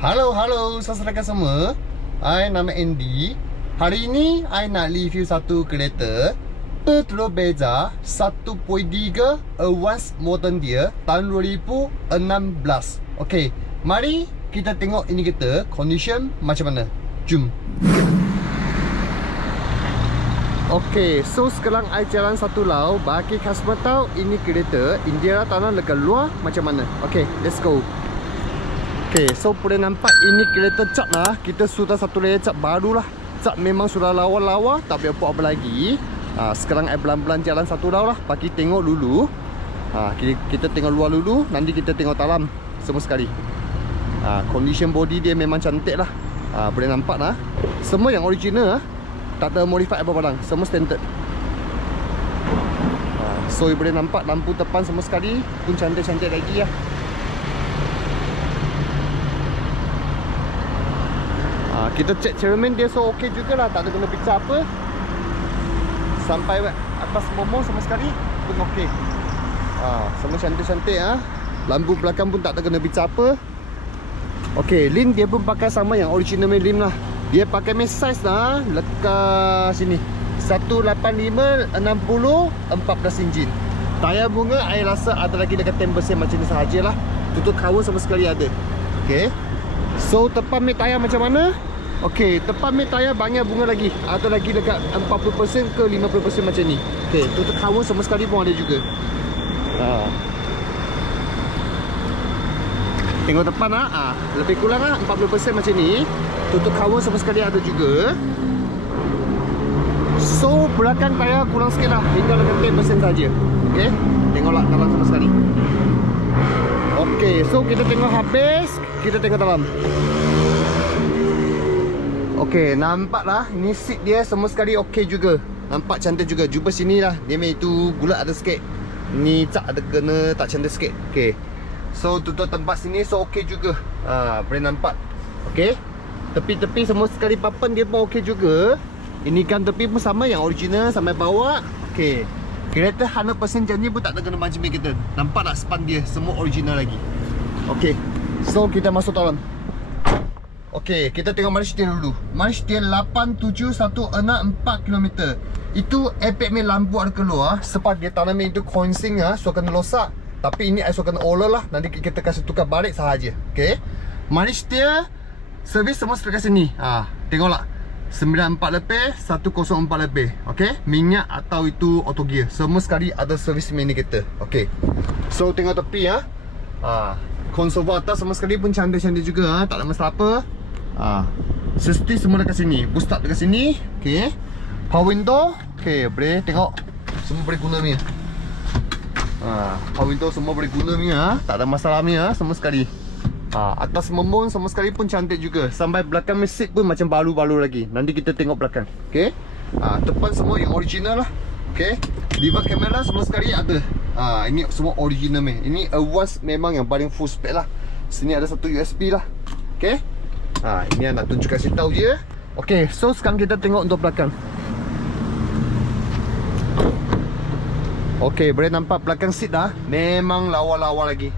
Halo saudara semua. I nama Andy. Hari ini I nak review satu kereta Petro Beza 1.3 Avance modern dia tahun 2016. Okey, mari kita tengok ini kereta condition macam mana. Jom. Okey, so sekarang I jalan satu lau bagi customer tahu ini kereta India tanah dekat luar macam mana. Okey, let's go. Okey, so boleh nampak ini kereta cap lah. Kita sudah satu layer cap baru lah. Cap memang sudah lawa-lawa, tak boleh buat apa lagi. Sekarang I pelan-pelan jalan satu lau lah bagi tengok dulu. Kita tengok luar dulu, nanti kita tengok dalam semua sekali. Condition body dia memang cantik lah. Boleh nampak lah. Semua yang original lah. Tak ada modify apa barang, semua standard. So boleh nampak lampu depan semua sekali pun cantik-cantik lagi lah. Kita cek cermin dia, so ok jugalah, tak ada kena pecah apa. Sampai atas momong sama sekali pun ok. Semua cantik-cantik ah. Lampu belakang pun tak ada kena pecah apa. Ok, rim dia pun pakai sama yang original rim lah. Dia pakai main size lah, lekat sini 185 60 14 injin. Tayar bunga I rasa ada lagi dekat 10% macam ni sahajalah. Tutup cover sama sekali ada. Ok, so tepan mid tayar macam mana? Ok, tepan mid tayar banyak bunga lagi. Ada lagi dekat 40% ke 50% macam ni. Ok, tutup cover sama sekali pun ada juga. Tengok depan lah, lebih kurang lah 40% macam ni. Tutup cover sama sekali ada juga. So belakang tayar kurang sikit lah, tinggal dekat 10% saja. Ok, tengoklah dalam sama sekali. Ok, so kita tengok habis, kita tengok dalam. Ok, nampak lah, ini seat dia semua sekali ok juga. Nampak cantik juga. Jumpa sini lah, dia memang itu gulat ada sikit. Ni cap ada kena tak cantik sikit. Ok, so tutup tempat sini so ok juga. Boleh nampak. Ok, tepi-tepi semua sekali papan dia pun ok juga. Ini kan tepi pun sama yang original sampai bawah. Ok, kereta 100% janji pun tak ada kena macam kita. Nampak tak span dia semua original lagi. Ok, so kita masuk dalam. Ok, kita tengok march dia dulu. March dia 87164km. Itu impact main lampu ada keluar sebab dia tanam itu coinsing lah, so kena losak. Tapi ini so kena olah lah, nanti kita kasih tukar balik sahaja. Ok, march dia servis semua sedekat sini. Tengoklah 94 lebih 104 lebih. Ok, minyak atau itu auto gear semua sekali ada servis main ni kereta. Ok, so tengok tepi ya. Konsol atas semua sekali pun cantik-cantik juga. Tak ada masalah apa. Safety semua dekat sini, boost start dekat sini. Ok, power window. Ok, boleh tengok semua boleh guna ni. Power window semua boleh guna ni. Tak ada masalah ni semua sekali. Atas membon semua sekali pun cantik juga. Sampai belakang mesin pun macam baru-baru lagi. Nanti kita tengok belakang. Ok, depan semua yang original lah. Ok, lever kamera semua sekali ada. Ini semua original meh. Ini Avance memang yang paling full spec lah. Sini ada satu USB lah. Ok, ini nak tunjuk kasih tahu je. Ok, so sekarang kita tengok untuk belakang. Ok, boleh nampak belakang seat dah memang lawa-lawa lagi.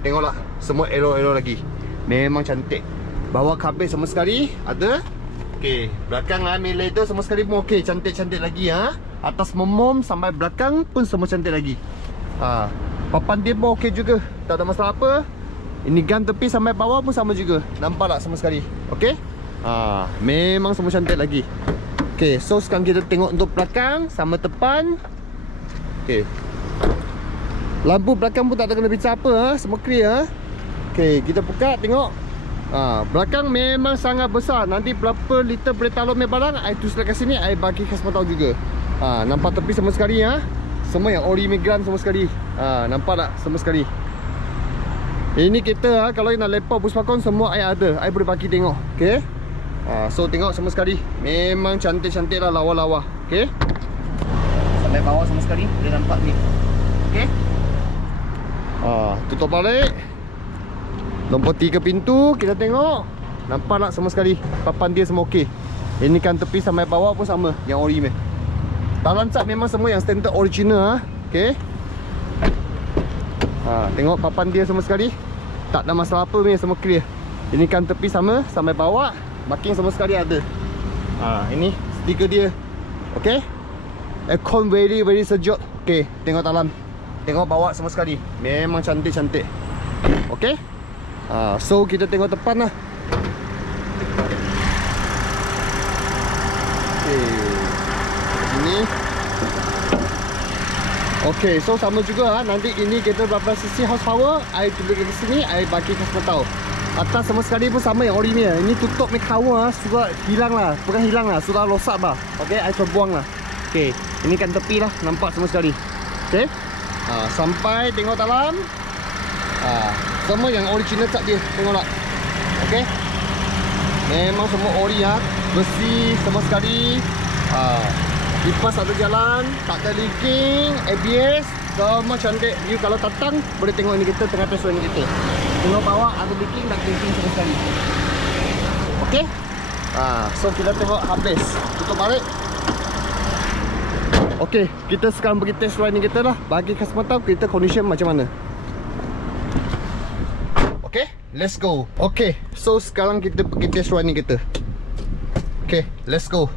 Tengoklah, semua elo-elo lagi. Memang cantik. Bawah kabel semua sekali ada. Ok, belakang main leather semua sekali pun ok, cantik-cantik lagi. Atas memom sampai belakang pun semua cantik lagi. Papan dia pun ok juga, tak ada masalah apa. Ini gan tepi sampai bawah pun sama juga. Nampak tak semua sekali. Ok, memang semua cantik lagi. Ok, so sekarang kita tengok untuk belakang sama depan. Ok, lampu belakang pun tak ada kena pecah apa. Semua clear. Ok, kita buka tengok. Belakang memang sangat besar. Nanti berapa liter boleh taruh barang I tulis dekat sini, I bagi customer tahu juga. Nampak tepi semua sekali. Semua yang ori migran semua sekali. Nampak tak semua sekali. Ini kita kalau nak lepak Puspakan semua I ada, I boleh bagi tengok. Ok, so tengok semua sekali memang cantik-cantik lah, lawa-lawa. Ok, sampai bawah semua sekali boleh nampak ni. Ok, tutup balik. Nombor 3 pintu kita tengok. Nampak tak semua sekali papan dia semua ok. Ini kan tepi sampai bawah pun sama yang ori meh. Dalam cat memang semua yang standard original. Ok, tengok papan dia semua sekali. Tak ada masalah apa ni, semua clear. Ini kan tepi sama, sampai bawah. Marking sama sekali ada. Ini stiker dia. Okay. Aircon very sejuk. Okay, tengok dalam. Tengok bawah sama sekali. Memang cantik-cantik. Okay. So kita tengok depan lah. Okay. Ini. Okay, so sama juga nanti ini kita berapa cc horsepower, I tulis di sini, I bagi customer tahu. Atas sama sekali pun sama yang ori ni. Ini tutup ni cover sudah hilang lah, bukan hilang lah, sudah rosak lah. Okay, I coba buang lah. Okay, ini kan tepi lah, nampak sama sekali. Okay, sampai tengok dalam. Semua yang original tak dia, tengok tak. Okay, memang semua ori ya, bersih sama sekali. Kipas ada jalan, tak ada leaking, ABS, semua cantik. You kalau datang boleh tengok ini kita tengah test ini kita. Tengok bawah ada leaking, tak leaking sama sekali. Okey. So kita tengok habis. Tutup balik. Okey, kita sekarang pergi test ride ni kita lah. Bagi customer tahu kita condition macam mana. Okey, let's go. Okey, so sekarang kita pergi test ride ni kita. Okey, let's go.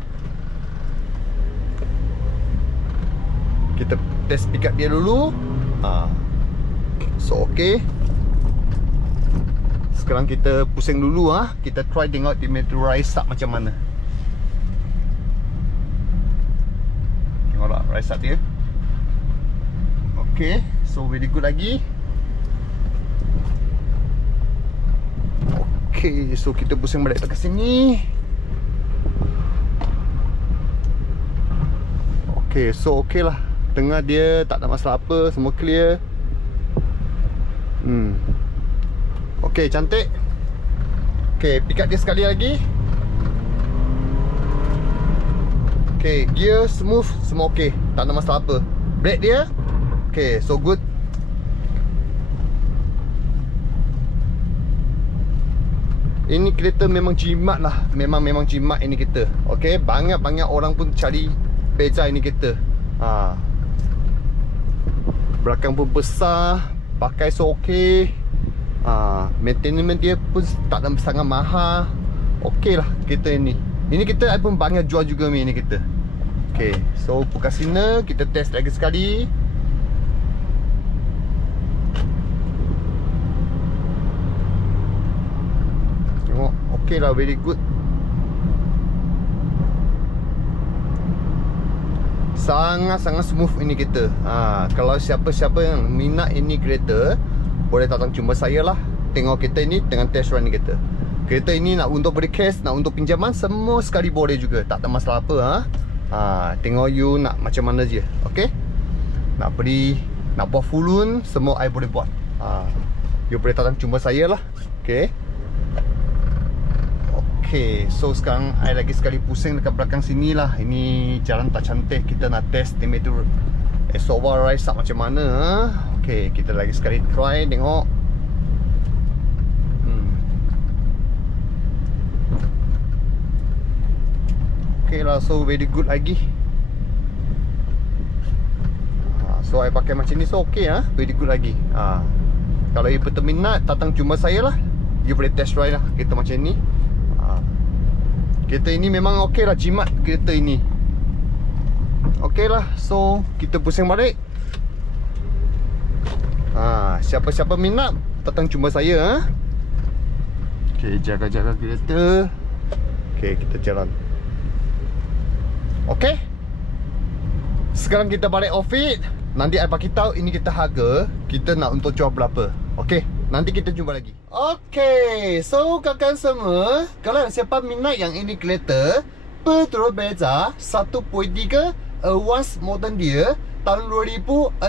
Kita test pick up dia dulu. So okay. Sekarang kita pusing dulu kita try tengok dia rise up macam mana. Tengoklah rise up dia. Okay, so very good lagi. Okay, so kita pusing balik ke sini. Okay, so okay lah. Tengah dia tak ada masalah apa, semua clear. Okay, cantik. Okay, pick up dia sekali lagi. Okay, gear smooth, semua okay, tak ada masalah apa. Brake dia okay, so good. Ini kereta memang jimat lah. Memang jimat ini kereta. Okay, banyak orang pun cari beja ini kereta. Belakang pun besar, pakai so okey. Maintenance dia pun tak sangat mahal. Okey lah kereta ini. Ini kita pun banyak jual juga ni kereta. Okey, so buka sini kita test lagi sekali. Tengok, okey lah, very good. Sangat-sangat smooth ini kereta. Kalau siapa-siapa yang minat ini kereta, boleh datang jumpa saya lah. Tengok kereta ini dengan test run ni kereta. Kereta ini nak untuk beri cash, nak untuk pinjaman, semua sekali boleh juga. Tak ada masalah apa. Tengok you nak macam mana je. Okay, nak beri, nak buat full loan, semua I boleh buat. You boleh datang jumpa saya lah. Okay. Okay, so sekarang I lagi sekali pusing dekat belakang sini lah. Ini jalan tak cantik. Kita nak test temperature Exova rise up macam mana. Okay, kita lagi sekali try tengok. Okay lah, so very good lagi. So I pakai macam ni, so okay very good lagi. Kalau you berminat, datang jumpa saya lah. You boleh test ride lah kereta macam ni. Kereta ini memang okey lah, jimat kereta ini. Okey lah, so kita pusing balik. Siapa-siapa minat, datang jumpa saya. Okey, jaga-jaga kereta. Okey, kita jalan. Okey, sekarang kita balik office. Nanti I bagi tahu ini kita harga, kita nak untuk jual berapa. Okey, nanti kita jumpa lagi. Okay, so kawan semua, kalau siapa minat yang ini kereta Petrol Beza 1.3 Avance modern dia tahun 2016.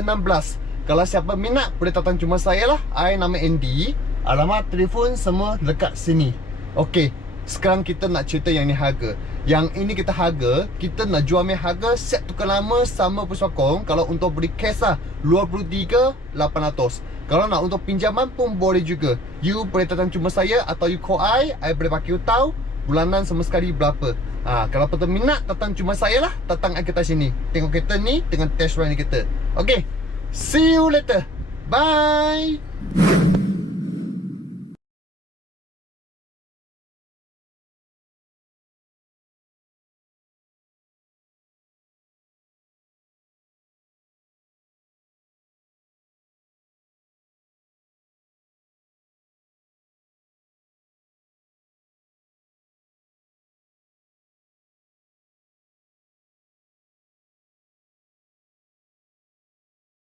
Kalau siapa minat boleh datang jumpa saya lah. I nama Andy. Alamat telefon semua dekat sini. Okay, sekarang kita nak cerita yang ni harga. Yang ini kita harga, kita nak jual ni harga set tukar lama sama pusakong. Kalau untuk beli cash lah 23,800. Kalau nak untuk pinjaman pun boleh juga. You boleh datang jumpa saya atau you call I boleh bagi you tahu bulanan sama sekali berapa. Kalau patut minat, datang jumpa saya lah. Datang ke sini, tengok kereta ni dengan test ride ni kita. Okay, see you later. Bye.